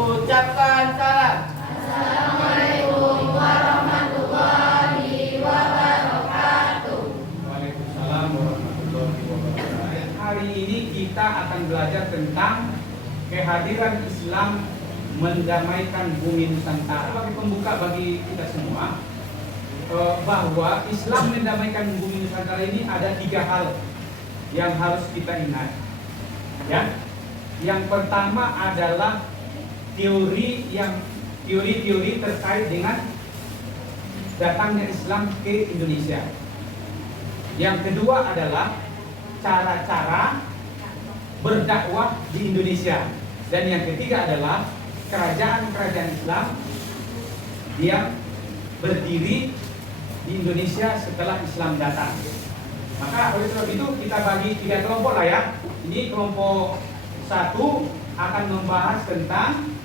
Ucapkan salam. Assalamualaikum warahmatullahi wabarakatuh. Waalaikumsalam warahmatullahi wabarakatuh. Hari ini kita akan belajar tentang kehadiran Islam mendamaikan bumi Nusantara. Bagi pembuka bagi kita semua, bahwa Islam mendamaikan bumi Nusantara ini ada 3 hal yang harus kita ingat. Ya, yang pertama adalah teori terkait dengan datangnya Islam ke Indonesia. Yang kedua adalah cara-cara berdakwah di Indonesia. Dan yang ketiga adalah kerajaan-kerajaan Islam yang berdiri di Indonesia setelah Islam datang. Maka oleh sebab itu kita bagi 3 kelompok lah ya. Ini kelompok 1 akan membahas tentang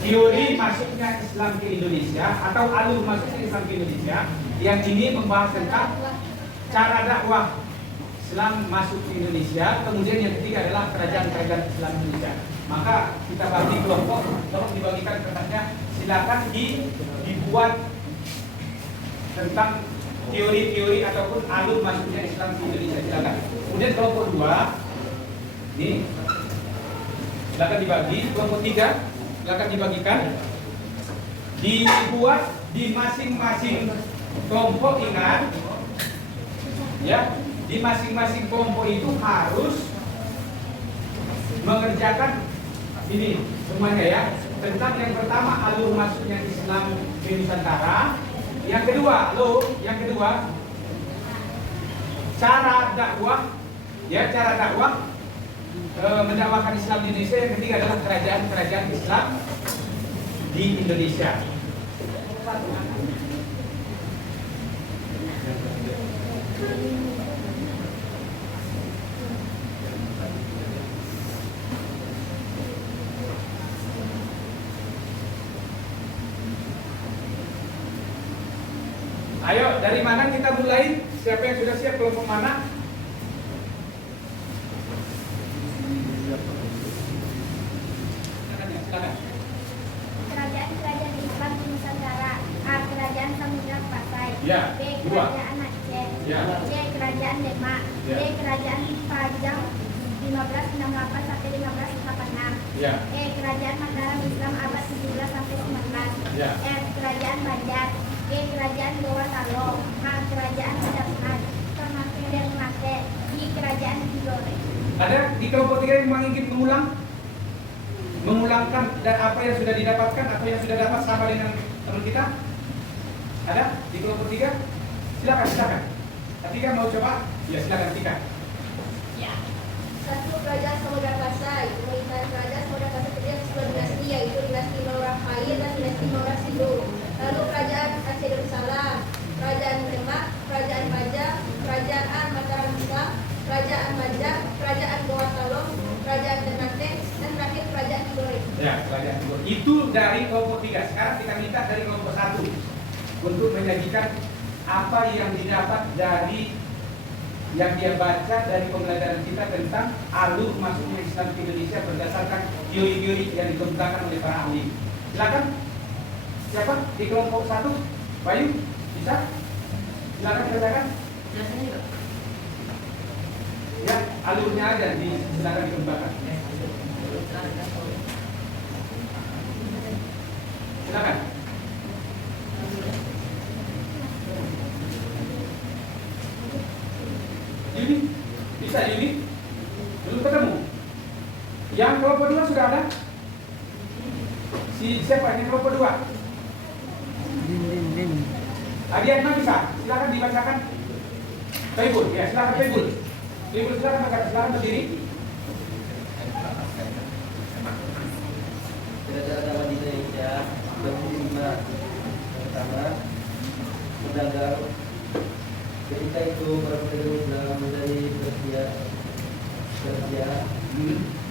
teori masuknya Islam ke Indonesia atau alur masuknya Islam ke Indonesia. Yang ini membahas tentang cara dakwah Islam masuk ke Indonesia. Kemudian yang ketiga adalah kerajaan-kerajaan Islam Indonesia. Maka kita bagi kelompok, tolong dibagikan kertasnya. Silakan dibuat tentang teori-teori ataupun alur masuknya Islam ke Indonesia. Silakan. Kemudian kelompok 2, ini silakan dibagi. Kelompok 3 silakan dibagikan. Dibuat di masing-masing kelompok, ingat ya, di masing-masing kelompok itu harus mengerjakan ini semuanya ya. Tentang yang pertama alur masuknya Islam ke Nusantara. Yang kedua, cara dakwah ya, cara dakwah mendakwahkan Islam di Indonesia. Yang ketiga adalah kerajaan-kerajaan Islam di Indonesia. Ayo, dari mana kita mulai? Siapa yang sudah siap? Kelompok mana? Silakan. Kerajaan-kerajaan Islam di Nusantara. A. Kerajaan Samudra Pasai. Ya, B. 2. Kerajaan Aceh. Ya. C. Kerajaan Demak. Ya. D. Kerajaan Pajang 1568 sampai 1586. Ya. E. Kerajaan Mataram Islam abad 17 sampai 19. Ya. F. Kerajaan Banjar. G. Kerajaan Gorontalo. H. Kerajaan Kadapnas. Ternate. I. Kerajaan Tidore. Ada di kelompok 3 yang ingin memulangkan dan apa yang sudah didapatkan atau yang sudah dapat sama dengan teman kita? Ada di kelompok 3? Silakan. Ketika mau coba, ya silakan Tika. Ya. 1. Kerajaan Samudra Pasai. Pemerintahan kerajaan Samudra Pasai terdiri atas 2 dinasti, yaitu dinasti Maurapahit dan dinasti Maurasido. Lalu kerajaan Aceh Darussalam, kerajaan Demak, kerajaan Pajang, kerajaan Mataram Islam, kerajaan Banjar, kerajaan Gorontalo, kerajaan Ternate, dan terakhir kerajaan Tidore. Ya, kerajaan Tidore. Itu dari kelompok 3. Sekarang kita minta dari kelompok 1 untuk menyajikan apa yang didapat dari yang dia baca dari pembelajaran kita tentang alur masuknya Islam ke Indonesia berdasarkan teori-teori yang dikemukakan oleh para ahli. Silakan. Siapa di kelompok 1? Bayu, bisa? Silakan kerjakan. Ya, alurnya aja silakan dikemukakan. Silakan. Yuni, bisa Yuni? Belum ketemu. Yang kelompok 2 sudah ada? Siapa yang kelompok 2? Adiatma bisa? Silakan dibacakan. Taibul, ya silakan Taibul. Taibul silakan berdiri. Kerajaan dakwah di Indonesia 25. Pertama, pedagang. Ketika itu para pedagang Islam menjadi kerja.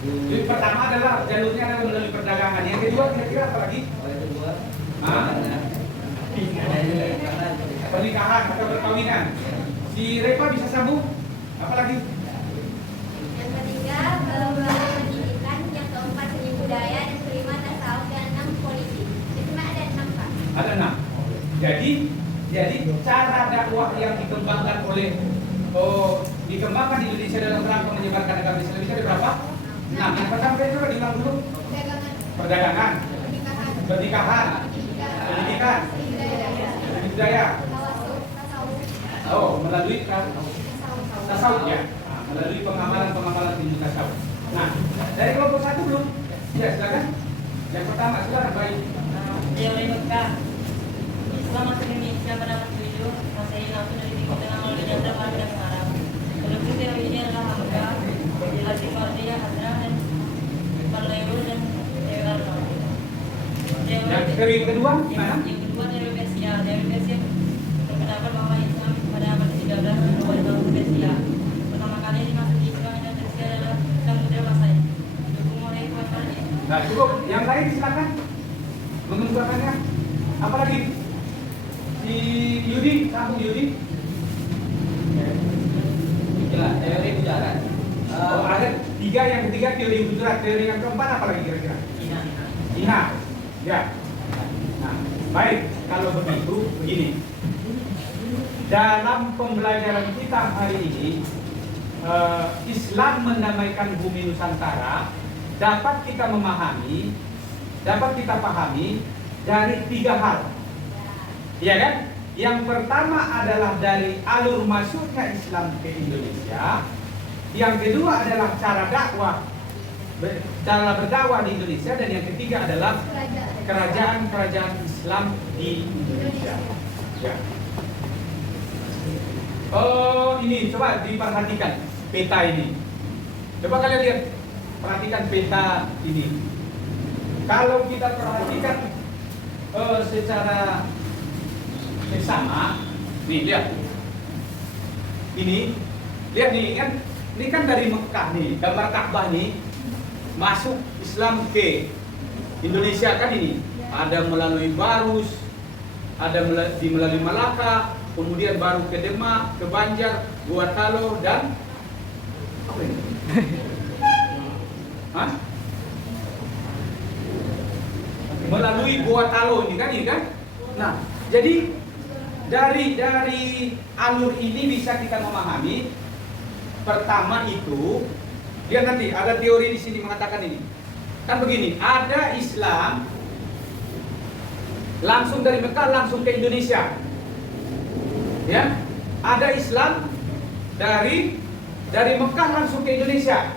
Jadi pertama adalah jalurnya adalah melalui perdagangan. Yang kedua kira-kira apa lagi? Yang kedua, pernikahan atau perkawinan. Si Repa bisa sambung? Apa lagi? Yang ketiga, pendidikan. Yang keempat, seni budaya. Jadi cara dakwah yang dikembangkan dikembangkan di Indonesia dalam rangka menyebarkan agama Islam itu ada berapa? Nah, yang pertama coba diulang dulu. Perdagangan, pernikahan, pendidikan, budaya. Melalui tasawuf ya. Nah, melalui pengamalan ilmu tasawuf. Nah, dari kelompok satu belum? Ya, silakan. Yang pertama, silakan baik. Teori Mekah. Islam masuk Indonesia pada abad 7 Masehi langsung dari Timur Tengah melalui Jazirah Arab dan Arab. Penduduk teori ini adalah Hamka, Al-Sifardiyah, Hadrah, dan Parleu dan Ewarno. Yang teori kedua gimana? Yang kedua teori Persia. Teori Persia berpendapat bahwa Islam pada abad ke-13 membawa bangsa Persia. Pertama kali dimasuki Islam dan Persia adalah Samudra Pasai. Dukung oleh Tuan Mardi. Nah, cukup. Yang lain silakan mengemukakannya. Apalagi si Yudi, sambung Yudi. Ya, teori ujaran. Ada tiga, yang ketiga teori hujurat, teori yang keempat apa lagi kira-kira? Ina. Ya. Nah, baik. Kalau begitu, begini. Dalam pembelajaran kita hari ini, Islam mendamaikan bumi Nusantara dapat kita memahami, dapat kita pahami dari tiga hal. Iya kan? Yang pertama adalah dari alur masuknya Islam ke Indonesia. Yang kedua adalah cara berdakwah di Indonesia, dan yang ketiga adalah kerajaan-kerajaan Islam di Indonesia. Ya. Ini coba diperhatikan peta ini. Coba kalian lihat, perhatikan peta ini. Kalau kita perhatikan secara sama, nih lihat. Ini lihat nih kan, ini kan dari Mekah nih, gambar Ka'bah nih, masuk Islam ke Indonesia kan ini. Ada melalui Barus, ada melalui Malaka, kemudian baru ke Demak, ke Banjar, Gorontalo, dan apa ini? Hah? Melalui Gorontalo ini kan? Nah, jadi dari alur ini bisa kita memahami. Pertama itu, lihat nanti ada teori di sini mengatakan ini. Kan begini, ada Islam langsung dari Mekah langsung ke Indonesia. Ya, ada Islam dari Mekah langsung ke Indonesia,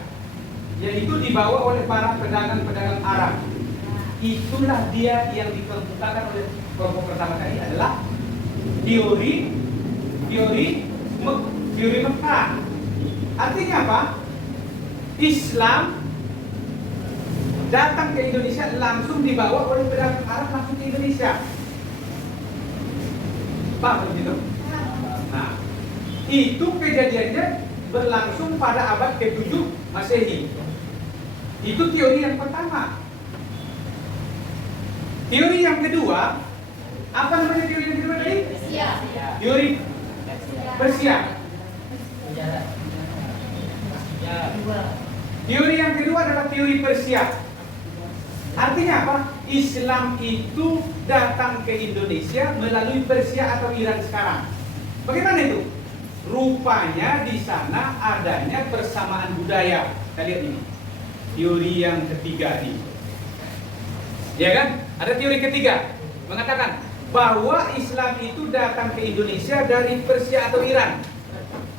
yaitu dibawa oleh para pedagang-pedagang Arab. Itulah dia yang dikemukakan oleh kelompok pertama tadi adalah teori Mekah. Artinya apa? Islam datang ke Indonesia langsung dibawa oleh pedagang Arab langsung ke Indonesia. Paham begitu? Nah, itu kejadiannya berlangsung pada abad ke-7 Masehi. Itu teori yang pertama. Teori yang kedua, apa namanya teori yang kedua tadi? Persia. Teori Persia. Teori yang kedua adalah teori Persia. Artinya apa? Islam itu datang ke Indonesia melalui Persia atau Iran sekarang. Bagaimana itu? Rupanya di sana adanya persamaan budaya. Kita lihat ini. Teori yang ketiga ini. Ya kan? Ada teori ketiga mengatakan bahwa Islam itu datang ke Indonesia dari Persia atau Iran.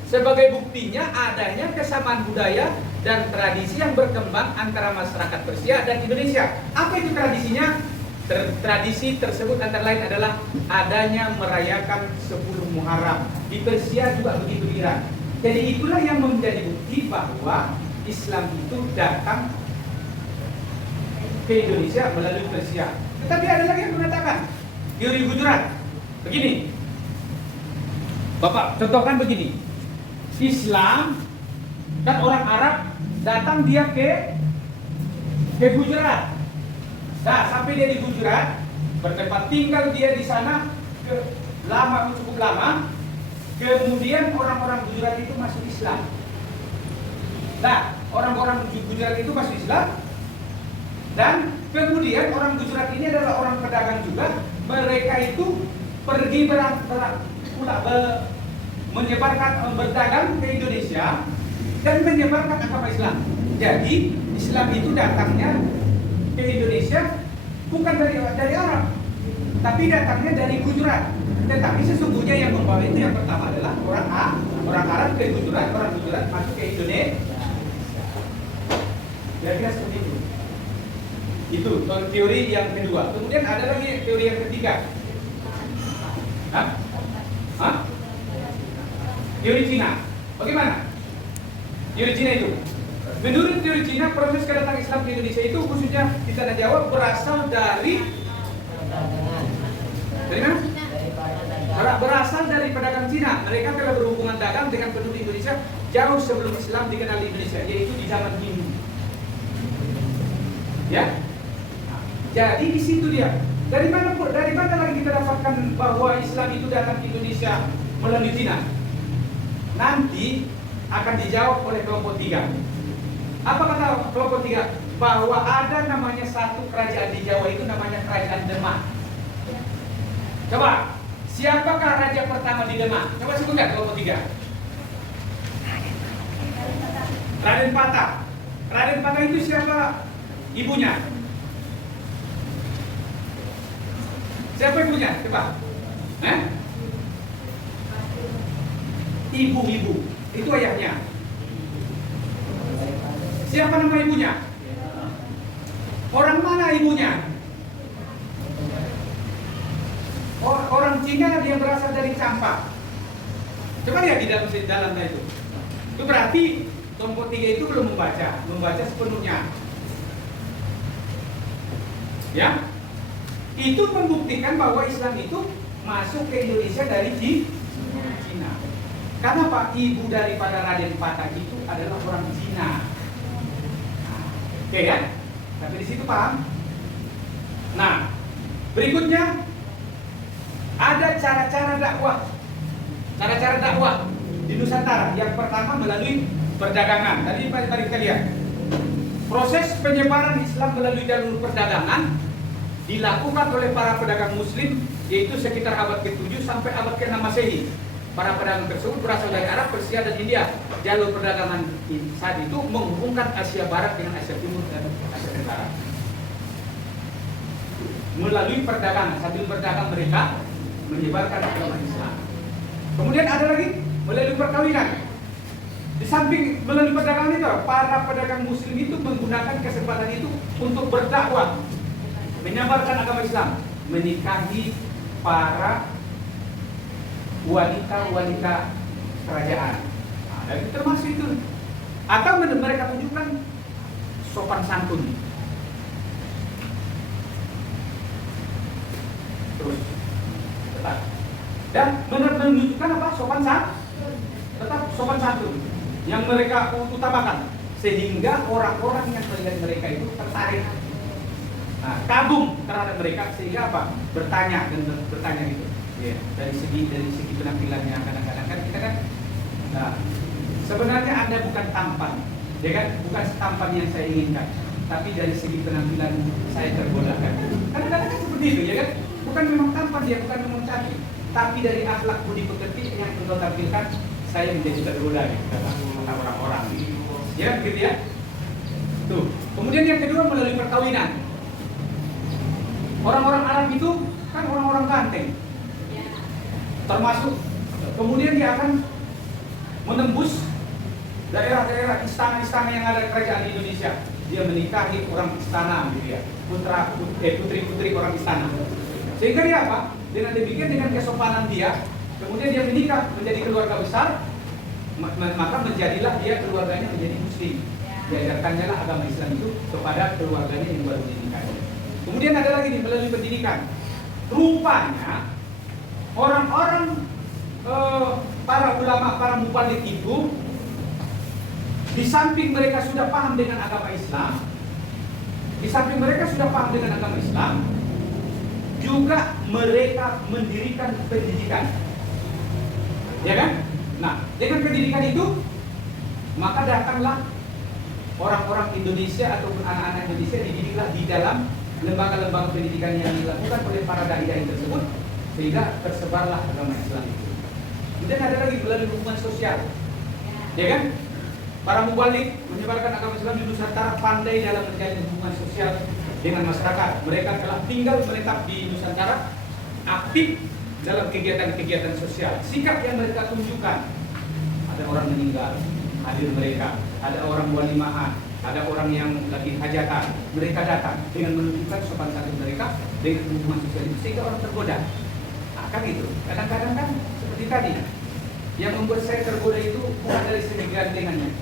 Sebagai buktinya adanya kesamaan budaya dan tradisi yang berkembang antara masyarakat Persia dan Indonesia. Apa itu tradisinya? Tradisi tersebut antara lain adalah adanya merayakan 10 Muharram. Di Persia juga begitu di Iran. Jadi itulah yang menjadi bukti bahwa Islam itu datang ke Indonesia melalui Persia. Tetapi ada lagi yang mengatakan teori hujurat. Begini, Bapak contohkan begini. Islam kan orang Arab datang dia ke Gujarat. Nah, sampai dia di Gujarat, bertempat tinggal dia di sana cukup lama. Kemudian orang-orang Gujarat itu masuk Islam. Nah, orang-orang Gujarat itu masuk Islam. Dan kemudian orang Gujarat ini adalah orang pedagang juga. Mereka itu pergi menyebarkan berdagang ke Indonesia dan menyebarkan agama Islam. Jadi Islam itu datangnya ke Indonesia bukan dari Arab, tapi datangnya dari Gujarat. Tetapi sesungguhnya yang membawa itu yang pertama adalah orang Arab ke Gujarat, orang Gujarat masuk ke Indonesia. Kira-kira seperti itu. Itu teori yang kedua. Kemudian ada lagi teori yang ketiga. Hah? Teori Cina. Bagaimana? Teori Cina itu. Menurut teori Cina, proses kedatangan Islam ke Indonesia itu khususnya di tanah Jawa berasal dari mana? Berasal dari pedagang Cina. Mereka telah berhubungan dagang dengan penduduk Indonesia jauh sebelum Islam dikenal di Indonesia, yaitu di zaman Hindu. Ya. Jadi di situ dia. Dari mana lagi kita dapatkan bahwa Islam itu datang ke Indonesia melalui Cina? Nanti akan dijawab oleh kelompok 3. Apa kata kelompok 3? Bahwa ada namanya satu kerajaan di Jawa itu namanya Kerajaan Demak. Coba, siapakah raja pertama di Demak? Coba sebutkan kelompok 3. Raden Patah. Raden Patah itu siapa ibunya? Siapa ibunya? Coba. Ibu. Itu ayahnya. Siapa nama ibunya? Orang mana ibunya? Orang Cina yang berasal dari Campak. Coba lihat di dalamnya itu. Itu berarti kelompok 3 itu belum membaca sepenuhnya. Ya? Itu membuktikan bahwa Islam itu masuk ke Indonesia dari Cina. Karena Pak, ibu daripada Raden Patah itu adalah orang Cina. Oke ya? Tapi di situ paham? Nah, berikutnya ada cara-cara dakwah. Cara-cara dakwah di Nusantara. Yang pertama melalui perdagangan. Tadi kita lihat. Proses penyebaran Islam melalui jalur perdagangan dilakukan oleh para pedagang muslim, yaitu sekitar abad ke-7 sampai abad ke-6 Masehi. Para pedagang tersebut berasal dari Arab, Persia, dan India. Jalur perdagangan saat itu menghubungkan Asia Barat dengan Asia Timur dan Asia Tenggara. Melalui perdagangan, sambil berdagang mereka menyebarkan agama Islam. Kemudian ada lagi melalui perkawinan. Di samping melalui perdagangan itu, para pedagang muslim itu menggunakan kesempatan itu untuk berdakwah, menyebarkan agama Islam, menikahi para wanita-wanita kerajaan. Nah, dan itu termasuk itu. Atau mereka tunjukkan sopan santun. Terus tetap. Dan menunjukkan apa? Sopan santun. Tetap sopan santun yang mereka utamakan, sehingga orang-orang yang melihat mereka itu tertarik. Nah, kagum terhadap mereka, sehingga apa? Bertanya gitu. Ya, dari segi penampilannya kadang-kadang kan kita kan, nah, sebenarnya Anda bukan tampan, ya kan? Bukan tampan yang saya inginkan, tapi dari segi penampilan saya tergoda kan. Kadang-kadang kan seperti itu, ya kan? Bukan memang tampan dia, bukan memang cantik, tapi dari akhlak budi pekerti yang beliau tampilkan, saya menjadi tergoda gitu, kata orang-orang. Ya, gitu ya. Tuh. Kemudian yang kedua melalui perkawinan. Orang-orang Arab itu kan orang-orang ganteng, termasuk kemudian dia akan menembus daerah-daerah istana-istana yang ada di kerajaan Indonesia. Dia menikahi orang istana, gitu ya, putri-putri orang istana. Sehingga dia apa? Dengan demikian, dengan kesopanan dia, kemudian dia menikah menjadi keluarga besar, maka menjadilah dia keluarganya menjadi muslim. Diajarkannya lah agama Islam itu kepada keluarganya yang baru dinikahi. Kemudian ada lagi nih, melalui pendidikan. Rupanya orang-orang para ulama, para mubalik itu, di samping mereka sudah paham dengan agama Islam, juga mereka mendirikan pendidikan, ya kan? Nah, dengan pendidikan itu, maka datanglah orang-orang Indonesia ataupun anak-anak Indonesia dididiklah di dalam lembaga-lembaga pendidikan yang dilakukan oleh para dai-dai tersebut, sehingga tersebarlah agama Islam itu. Kemudian ada lagi melalui hubungan sosial, ya kan? Para mubalik menyebarkan agama Islam di Nusantara pandai dalam menjalin hubungan sosial dengan masyarakat. Mereka telah tinggal menetap di Nusantara, aktif dalam kegiatan-kegiatan sosial. Sikap yang mereka tunjukkan, ada orang meninggal, hadir mereka, ada orang walimahan, ada orang yang lagi hajatan, mereka datang dengan menunjukkan sopan santun mereka dengan hubungan sosial itu, sehingga orang tergoda. Kan itu. Kadang-kadang kan seperti tadi, yang membuat saya tergoda itu bukan dari segi gandengannya,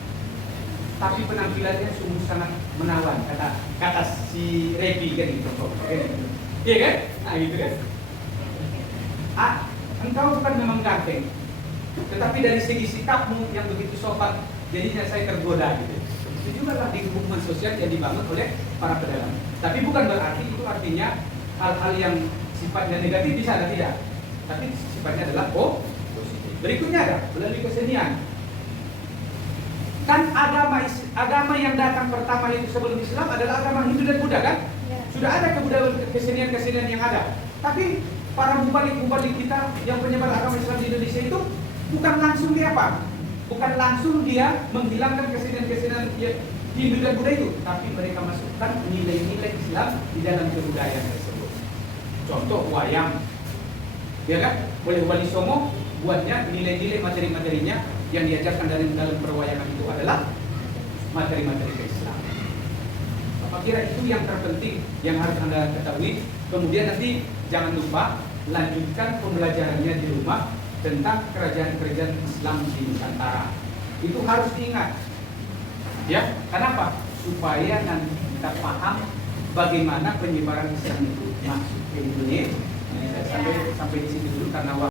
tapi penampilannya sungguh sangat menawan, kata si Repi kan gitu. Iya kan? Nah gitu kan. Engkau bukan memang ganteng, tetapi dari segi sikapmu yang begitu sopan, jadinya saya tergoda gitu. Itu juga lah di hubungan sosial yang dibangun oleh para pedagang. Tapi bukan berarti itu artinya hal-hal yang sifatnya negatif bisa ada, tidak. Tapi sifatnya adalah positif. Berikutnya ada melalui kesenian. Kan agama yang datang pertama itu sebelum Islam adalah agama Hindu dan Buddha kan? Ya. Sudah ada kebudayaan kesenian-kesenian yang ada. Tapi para mubalik kita yang penyebar agama Islam di Indonesia itu bukan langsung dia apa? Bukan langsung dia menghilangkan kesenian-kesenian Hindu dan Buddha itu, tapi mereka masukkan nilai-nilai Islam di dalam kebudayaan tersebut. Contoh wayang, ya kan? Oleh Wali Songo buatnya nilai-nilai materi-materinya yang diajarkan dalam perwayangan itu adalah materi-materi Islam. Apa kira itu yang terpenting yang harus Anda ketahui. Kemudian nanti jangan lupa lanjutkan pembelajarannya di rumah tentang kerajaan-kerajaan Islam di Nusantara. Itu harus diingat. Ya, kenapa? Supaya nanti kita paham bagaimana penyebaran Islam itu masuk ke Indonesia. Sampai di sini dulu karena